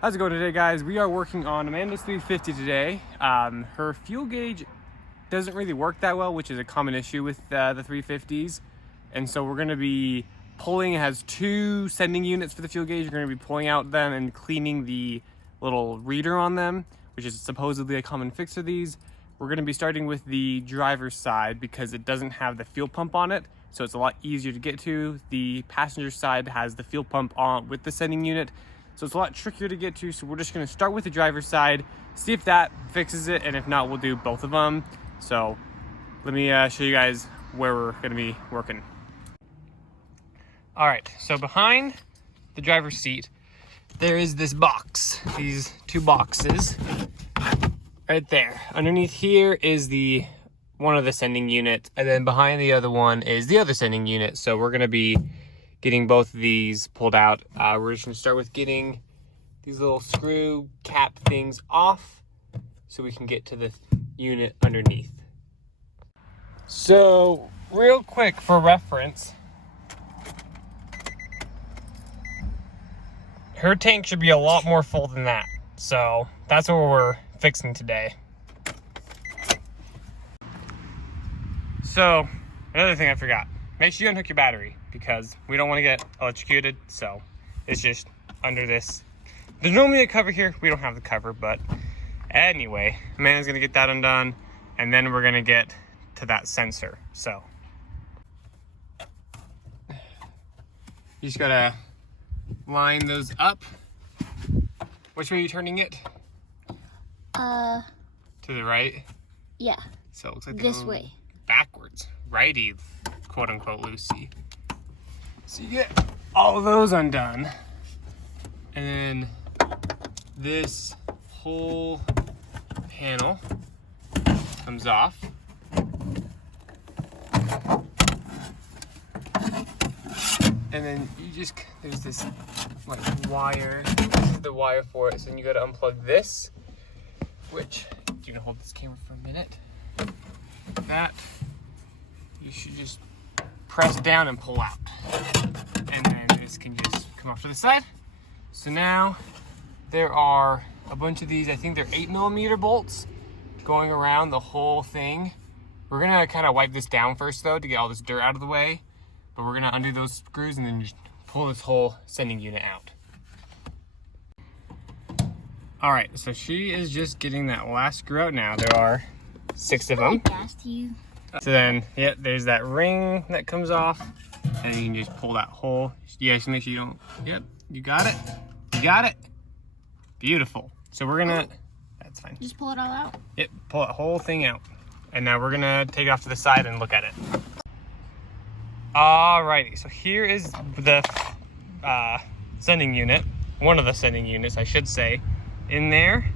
How's it going today, guys? We are working on Amanda's 350 today. Her fuel gauge doesn't really work that well, which is a common issue with the 350s. And so we're going to be pulling, it has two sending units for the fuel gauge. We're going to be pulling out them and cleaning the little reader on them, which is supposedly a common fix for these. We're going to be starting with the driver's side because it doesn't have the fuel pump on it, so it's a lot easier to get to. The passenger side has the fuel pump on with the sending unit, so it's a lot trickier to get to. So we're just going to start with the driver's side, see if that fixes it, and if not, we'll do both of them. So let me show you guys where we're going to be working. All right, so behind the driver's seat, there is this box, these two boxes right there. Underneath here is one of the sending units, and then behind the other one is the other sending unit. So we're going to be getting both of these pulled out. We're just going to start with getting these little screw cap things off so we can get to the unit underneath. So real quick for reference, her tank should be a lot more full than that. So that's what we're fixing today. So another thing I forgot, make sure you unhook your battery because we don't want to get electrocuted. So it's just under this. There's normally a cover here. We don't have the cover, but anyway, Amanda's gonna get that undone and then we're gonna get to that sensor. So you just gotta line those up. Which way are you turning it? To the right? Yeah. So it looks like this way. Backwards. Righty, quote unquote, Lucy. So you get all of those undone. And then this whole panel comes off. And then you just, there's this like wire. This is the wire for it. So then you gotta unplug this, which, you can hold this camera for a minute. That you should just press down and pull out. And then this can just come off to the side. So now there are a bunch of these, I think they're 8mm bolts going around the whole thing. We're gonna kind of wipe this down first though to get all this dirt out of the way. But we're gonna undo those screws and then just pull this whole sending unit out. All right, so she is just getting that last screw out now. There are 6 of them. So then, yeah, there's that ring that comes off and you can just pull that whole, yeah, just make sure you don't, yep, you got it. You got it. Beautiful. So we're gonna, that's fine. Just pull it all out? Yep, pull that whole thing out. And now we're gonna take it off to the side and look at it. Alrighty, so here is the sending unit, one of the sending units, I should say. In there,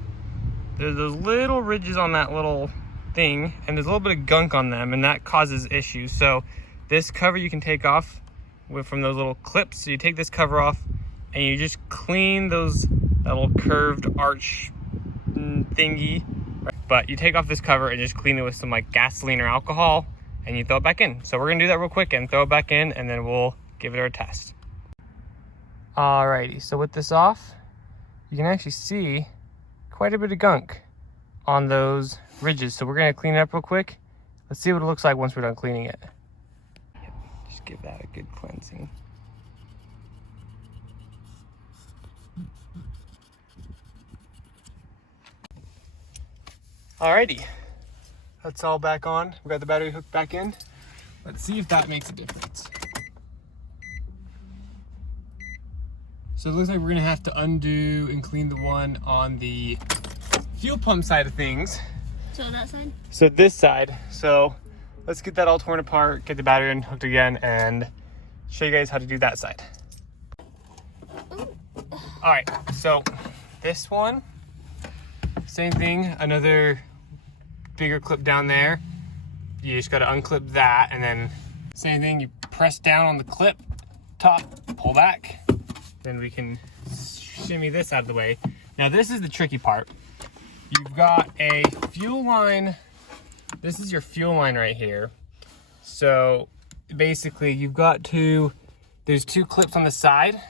there's those little ridges on that little thing, and there's a little bit of gunk on them, and that causes issues. So this cover you can take off from those little clips. So you take this cover off, and you just clean that little curved arch thingy. But you take off this cover and just clean it with some like gasoline or alcohol, and you throw it back in. So we're gonna do that real quick and throw it back in, and then we'll give it our test. Alrighty, so with this off, you can actually see quite a bit of gunk on those ridges. So we're gonna clean it up real quick. Let's see what it looks like once we're done cleaning it. Just give that a good cleansing. Alrighty, that's all back on. We got the battery hooked back in. Let's see if that makes a difference. So it looks like we're gonna have to undo and clean the one on the fuel pump side of things. So that side? So this side. So let's get that all torn apart, get the battery in, hooked again, and show you guys how to do that side. All right, so this one, same thing, another bigger clip down there. You just gotta unclip that, and then same thing, you press down on the clip, top, pull back. Then we can shimmy this out of the way. Now this is the tricky part. You've got a fuel line. This is your fuel line right here. So basically you've got there's two clips on the side.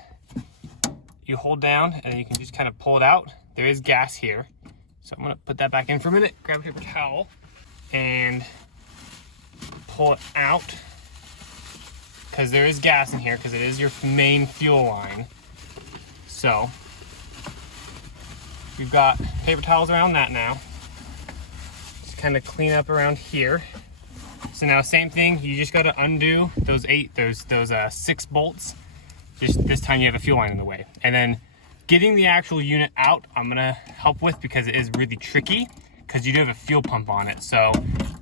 you hold down and then you can just kind of pull it out. There is gas here. So I'm gonna put that back in for a minute, grab a paper towel and pull it out, because there is gas in here because it is your main fuel line. So we've got paper towels around that now. Just kind of clean up around here. So now same thing, you just got to undo those 6 bolts. Just this time you have a fuel line in the way. And then getting the actual unit out, I'm gonna help with because it is really tricky because you do have a fuel pump on it. So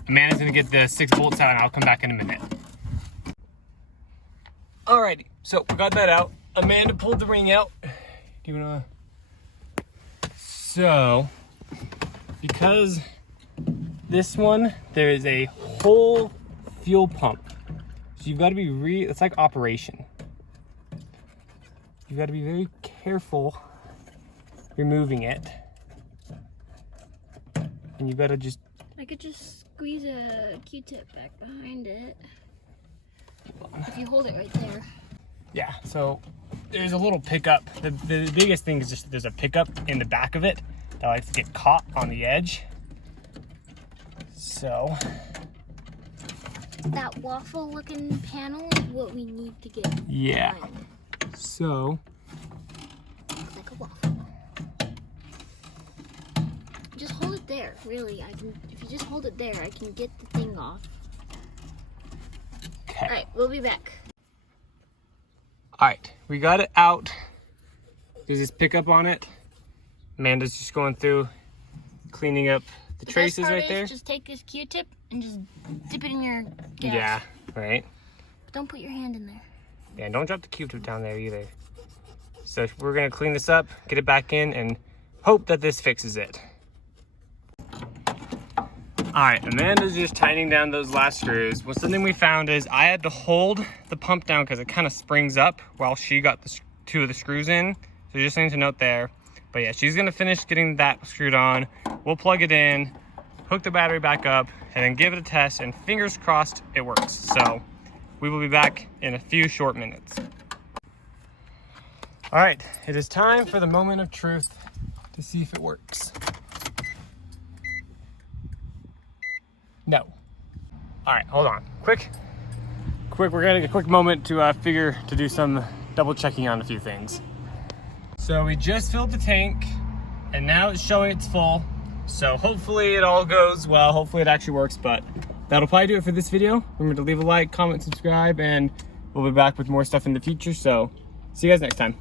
Amanda's gonna get the 6 bolts out and I'll come back in a minute. Alrighty, so we got that out. Amanda pulled the ring out. Do you wanna? So, because this one, there is a whole fuel pump. So you've gotta be it's like operation. You've gotta be very careful removing it. And you've gotta just... I could just squeeze a Q-tip back behind it. If you hold it right there. Yeah, so there's a little pickup. The biggest thing is just there's a pickup in the back of it that likes to get caught on the edge. So that waffle looking panel is what we need to get. Yeah. Done. So looks like a waffle. Just hold it there, really. If you just hold it there, I can get the thing off. Okay. Alright, we'll be back. Alright, we got it out. There's this pickup on it. Amanda's just going through, cleaning up the traces right there. Just take this Q-tip and just dip it in your gas. Yeah, right. But don't put your hand in there. Yeah, don't drop the Q-tip down there either. So we're gonna clean this up, get it back in, and hope that this fixes it. Alright, Amanda's just tightening down those last screws. Well, something we found is I had to hold the pump down because it kind of springs up while she got the 2 of the screws in. So just something to note there. But yeah, she's gonna finish getting that screwed on. We'll plug it in, hook the battery back up, and then give it a test, and fingers crossed it works. So we will be back in a few short minutes. Alright, it is time for the moment of truth to see if it works. No. All right, hold on. Quick, we're gonna get a quick moment to do some double checking on a few things. So we just filled the tank and now it's showing it's full. So hopefully it all goes well. Hopefully it actually works, but that'll probably do it for this video. Remember to leave a like, comment, subscribe, and we'll be back with more stuff in the future. So see you guys next time.